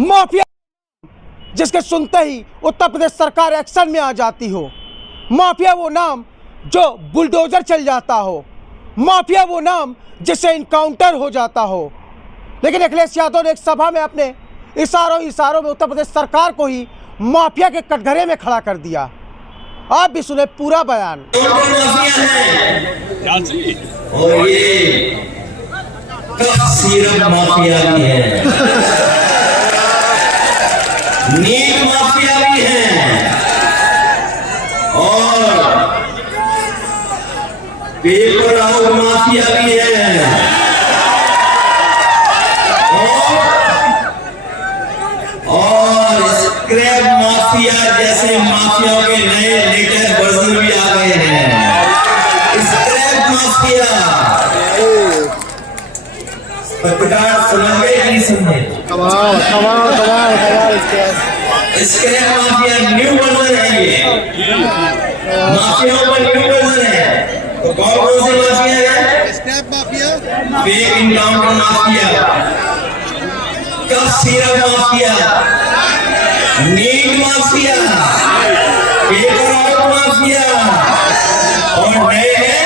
Mafia जिसके सुनते ही उत्तर प्रदेश सरकार एक्शन में आ जाती हो। माफिया वो नाम जो बुलडोजर चल जाता हो। माफिया वो नाम जिससे इनकाउंटर हो जाता हो। लेकिन अखिलेश यादव ने एक सभा में अपने इशारों में उत्तर प्रदेश सरकार को ही माफिया के कटघरे में खड़ा कर दिया। आप भी सुने पूरा बयान। और ये कफ सिरप माफिया भी है, नीट माफिया भी है और पेपर आउट माफिया भी है और स्क्रैप माफिया जैसे माफियाओं के नए लेटेस्ट वर्जन भी आ गए हैं। स्क्रैप माफिया पत्रकार समझ गए नहीं समझे? कमाल स्क्रैप माफिया न्यू वर्जन है, ये माफियाओं का न्यू वर्जन है। तो कौन कौन से माफिया है? Scrap mafia, fake encounter mafia, cough syrup mafia, NEET mafia, paper out mafia और नए हैं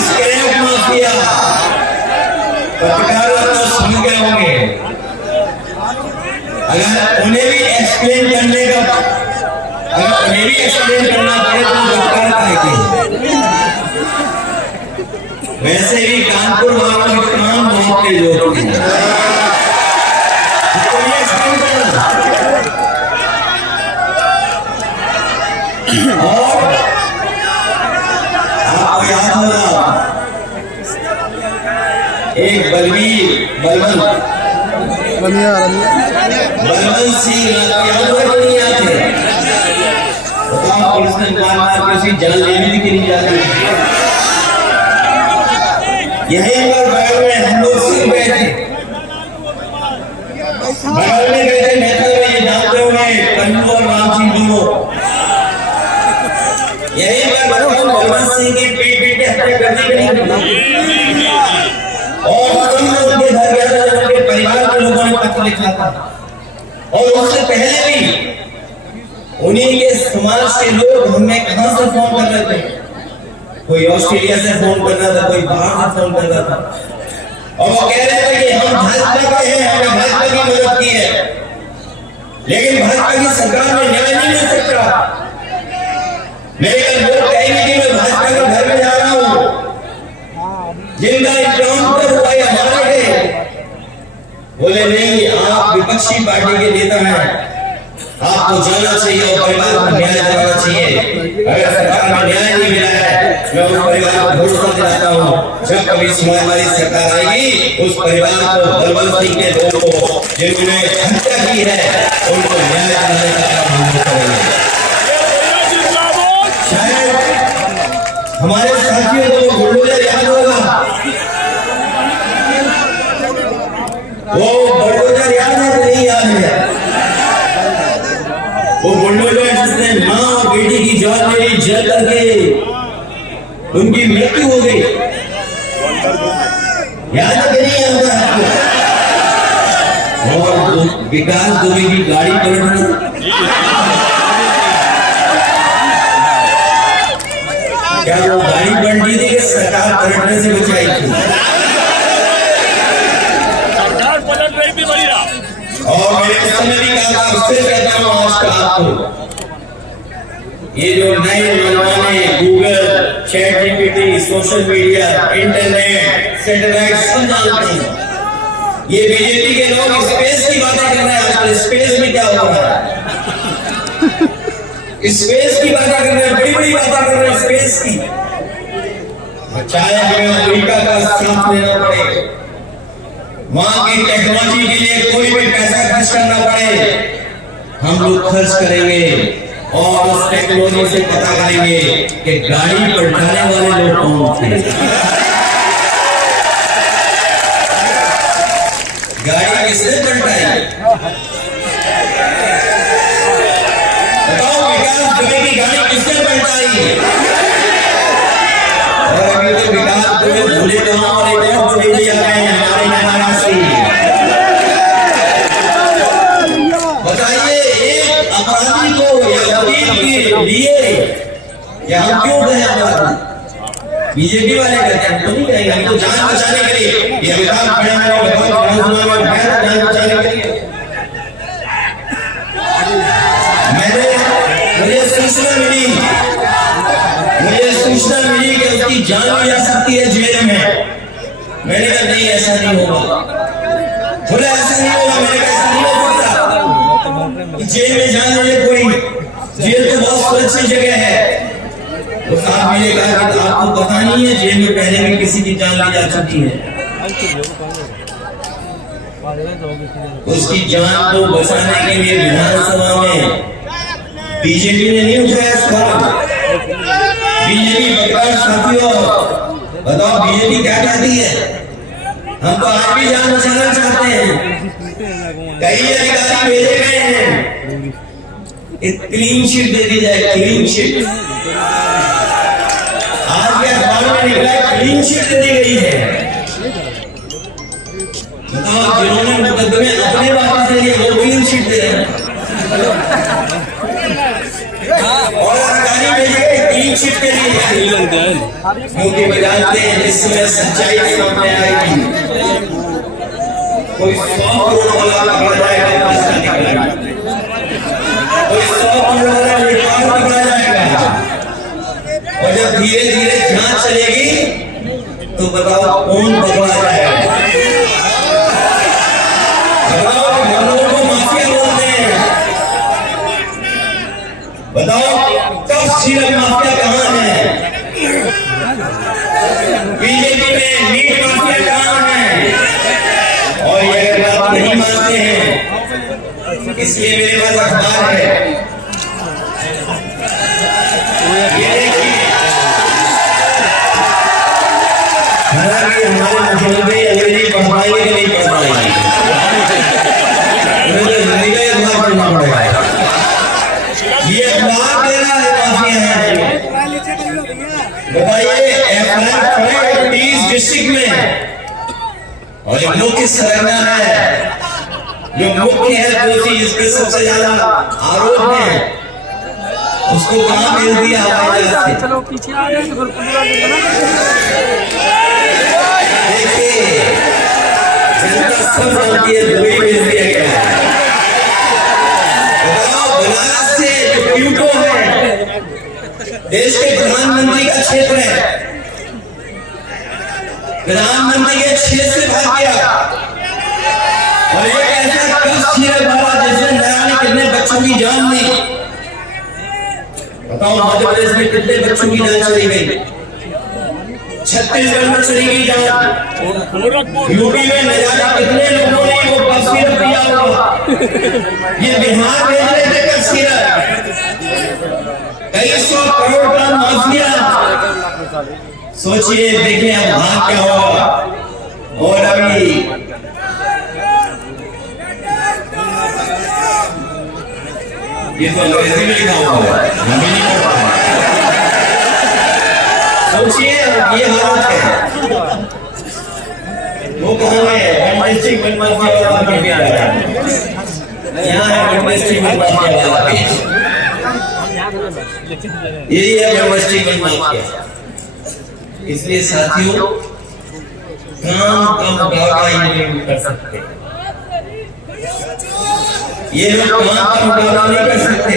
स्क्रैप माफिया। पत्रकार तो समझ गए होंगे। अगर उन्हें भी एक्सप्लेन करने का, अगर उन्हें भी एक्सप्लेन करना पड़े तो पत्रकार कहेंगे। वैसे भी कानपुर वालों के काम बहुत तेज होते हैं। और आपको याद होगा एक बलवंत सिंह नहीं आते, पुलिस ने मार के उसी जान लेने के लिए जाते। यही पर बगल में हम लोग सिंह गए थे, बगल में गए थे नेता में, ये जानते होंगे कन्नू और राम सिंह दोनों। यही पर बलवंत सिंह की पीट के हत्या कर दी गई और तुम लोग के घर गया था, उनके परिवार के लोगों ने पत्र लिखा था। और उससे पहले भी उन्हीं के समाज के लोग हमें कहां से फोन कर रहे थे, कोई ऑस्ट्रेलिया से फोन कर रहा था, कोई बाहर से फोन कर रहा था और वो कह रहे थे कि हम भाजपा के हैं, हमने भाजपा की मदद की है, लेकिन भाजपा की सरकार में न्याय नहीं मिल सकता। मेरे लोग कहेंगे कि मैं भाजपा के घर में जा रहा हूं, जिनका इनकाउंटर हुआ या मारे गए, बोले नहीं आप विपक्षी पार्टी के नेता हैं, आपको जाना चाहिए और परिवार को न्याय दिलाना चाहिए। अगर सरकार में न्याय नहीं मिला है, मैं उस परिवार को भरोसा दिलाता हूँ जब कभी समाजवादी सरकार आएगी, उस परिवार को बलवंत सिंह के लोगों को जिन्होंने हत्या की है उनको न्याय दिलाने का काम हम करेंगे। हमारे साथियों को बुलडोजर याद होगा, वो बुलडोजर याद है कि नहीं याद है? वो बुलडोजर जिसने मां और बेटी की जान मेरी जल करके उनकी मृत्यु हो गई, याद है कि नहीं याद है आपको? और विकास दुबे की गाड़ी पलटना, क्या वो गाड़ी पलटी थी कि सरकार पलटने से बचाई थी? सरकार पलट रही थी भैया। और मैंने उस समय भी कहा था, उससे कहता हूँ आज का आपको, ये जो नए नौजवान Google, chat GPT, social media, internet, satellite सब जानते हैं। ये बीजेपी के लोग स्पेस की बातें कर रहे हैं। आजकल स्पेस में क्या हो रहा है? स्पेस की बातें कर रहे हैं, बड़ी बड़ी बातें कर रहे हैं स्पेस की। चाहे हमें अमेरिका का साथ लेना पड़े, वहां की टेक्नोलॉजी के लिए कोई भी पैसा खर्च करना पड़े, हम लोग खर्च करेंगे और उस टेक्नोलॉजी से पता करेंगे कि गाड़ी पलटाने वाले लोग कौन थे। गाड़ी किसने पलटाई? बताओ, विकास दुबे की गाड़ी किसने पलटाई? और अभी तो विकास दुबे भूले कहां और एक और दुबे भी आ गए हमारे महाराष्ट्र से। बीजेपी वाले करते हैं, तो नहीं करेंगे। हम तो जान बचाने के लिए, ये अमिताभ खड़े हैं, जान बचाने के लिए। मुझे सूचना मिली कि उसकी जान ली जा सकती है जेल में। मैंने कहा नहीं, ऐसा नहीं होगा। बोला ऐसा नहीं होगा। मैंने कहा ऐसा नहीं हो सकता कि जेल में जान ले कोई। जेल तो बहुत सुरक्षित जगह है। तो साहब मुझे कहा कि आपको पता नहीं है जेल में पहले भी किसी की जान ली जा चुकी है। उसकी जान को बचाने के लिए विधानसभा में बीजेपी ने नहीं उठाया सवाल। बीजेपी पत्रकार साथियों, बताओ बीजेपी क्या कहती है? हम तो आज भी जान बचाना चाहते हैं। कई अधिकारी भेजे गए हैं, एक क्लीन चिट दे दी जाए, क्लीन चिट। आज के अखबार में निकला क्लीन चिट दे दी गई है। बताओ जिन्होंने मुकदमे अपने वापस ले लिए वो क्लीन चिट दे रहे हैं, और अधिकारी भेजे गए क्लीन चिट के लिए, क्योंकि वे जानते हैं जिसमें सच्चाई सामने आएगी कोई 100 करोड़ वाला पकड़ा जाएगा, कोई 100 करोड़ वाला रिकॉर्ड पकड़ा जाएगा। और जब धीरे धीरे जांच चलेगी तो बताओ कौन पकड़ा जाएगा? बताओ हम लोगों को माफिया बोलते हैं। बताओ कब सीरत माफिया कहाँ है? बीजेपी में नीट माफिया कहाँ है? और ये बात नहीं मानते हैं, इसलिए मेरे पास अखबार है। ये देखिए, हालांकि हमारे मुख्यमंत्री अंग्रेजी पढ़ पाएंगे कि नहीं पढ़ पाएंगे, उन्हें तो हिंदी का अखबार पढ़ना पड़ेगा। ये अखबार दे रहा है माफिया है। बताइए FI 30 डिस्ट्रिक्ट में, और जो मुख्य सरगना है, जो मुख्य है दोषी, जिसपे सबसे ज्यादा आरोप है, उसको कहां भेज दिया हवाई जहाज से? चलो पीछे आ गए तो देखिए जनता सब जानती है, दुबई भेज दिया गया है। बताओ बनारस से जो क्यूटो है, देश के प्रधानमंत्री का क्षेत्र है, प्रधानमंत्री के क्षेत्र से भाग गया। और ये ऐसा कब सीरत भरा जैसे नया ने कितने बच्चों की जान ली। बताओ मध्य प्रदेश में कितने बच्चों की जान चली गई, छत्तीसगढ़ में चली गई जान, यूपी में न जाने कितने लोगों ने वो कब सीरत पिया होगा। ये बिहार भेज रहे थे कब सीरत, कई 100 करोड़ का माफिया। सोचिए, देखिए अब भाग क्या होगा। और अभी ये तो अंग्रेजी में लिखा हुआ है, हम भी नहीं पढ़ पाए। सोचिए ये हालत है। वो कहाँ है? वन डिस्ट्रिक्ट वन माफिया वाला पेज आ रहा है। यहाँ है वन डिस्ट्रिक्ट वन माफिया वाला पेज, यही है वन डिस्ट्रिक्ट वन माफिया। इसलिए साथियों, काम कम गागा नहीं कर सकते, ये लोग काम कम गागा नहीं कर सकते,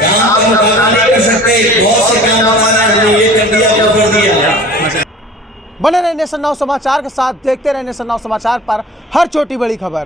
काम कम गागा नहीं कर सकते। बहुत से काम हमारा हमने ये कर दिया, वो कर दिया। बने रहे नेशन नाउ समाचार के साथ, देखते रहे नेशन नाउ समाचार पर हर छोटी बड़ी खबर।